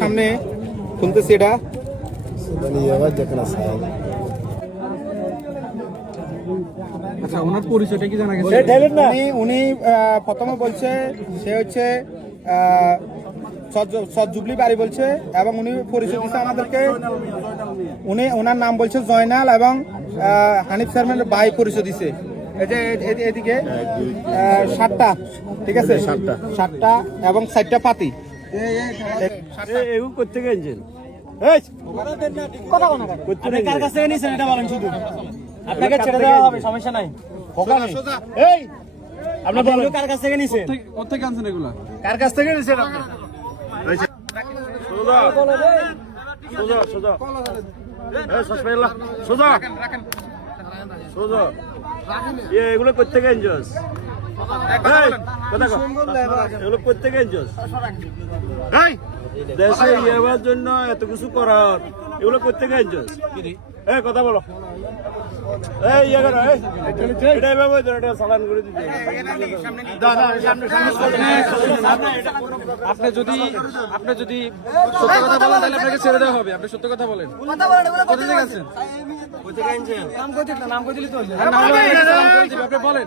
সামনে শুনতেছি এটা আচ্ছা, ওনার পরিচয়টা কি জানা গেছে? উনি প্রথমে বলছে সে হচ্ছে সৎজুবলি বাড়ি বলছে, এবং উনি পরিচয় দিচ্ছে আমাদেরকে। ওনার নাম বলছে জয়নাল, এবং হানিফ চেয়ারম্যানের ভাই পরিচয় দিচ্ছে। এই যে এদিকে 7টা, ঠিক আছে, 7টা এবং 4টা পাতি। করতে গেছেন কার কাছ থেকে নিয়েছেন এটা বলেন, শুধু আপনাকে ছেড়ে দেওয়া হবে, সমস্যা নাই। আপনি বলেন কার কাছ থেকে নিয়েছেন, কোথেকে আনছেন এগুলা? কার কাছ থেকে নিয়েছেন আপনি? এগুলো করতে গেছেন? এগুলো করতে গেছেন দেশে ইয়েবার জন্য এত কিছু করার, এগুলো করতে গেছেন? কথা বলো। আপনি যদি সত্য কথা বলেন তাহলে আপনাকে ছেড়ে দেওয়া হবে। আপনি সত্য কথা বলেন। আপনি বলেন।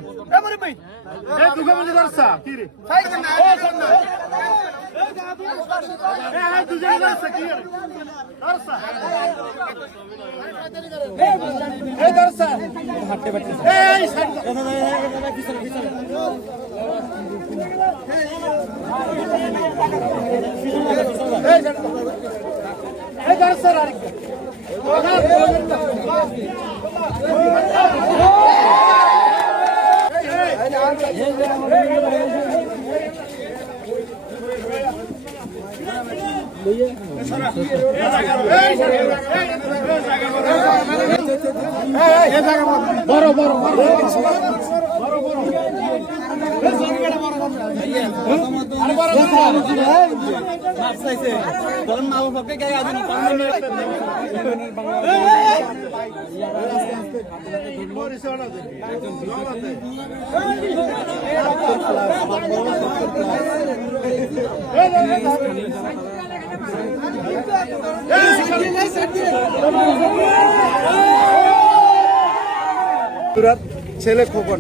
ছেলে খোকন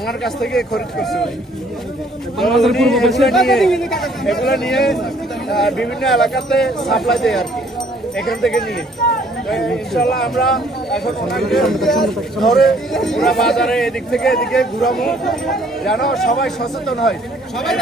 ওনার কাছ থেকে খরিদ করছে। এগুলো নিয়ে বিভিন্ন এলাকাতে সাপ্লাই দেয় আর কি, এখান থেকে নিয়ে। ইনশাল্লাহ আমরা এখন ধরে পুরা বাজারে এদিক থেকে এদিকে ঘুরাবো, যেন সবাই সচেতন হয়, সবাই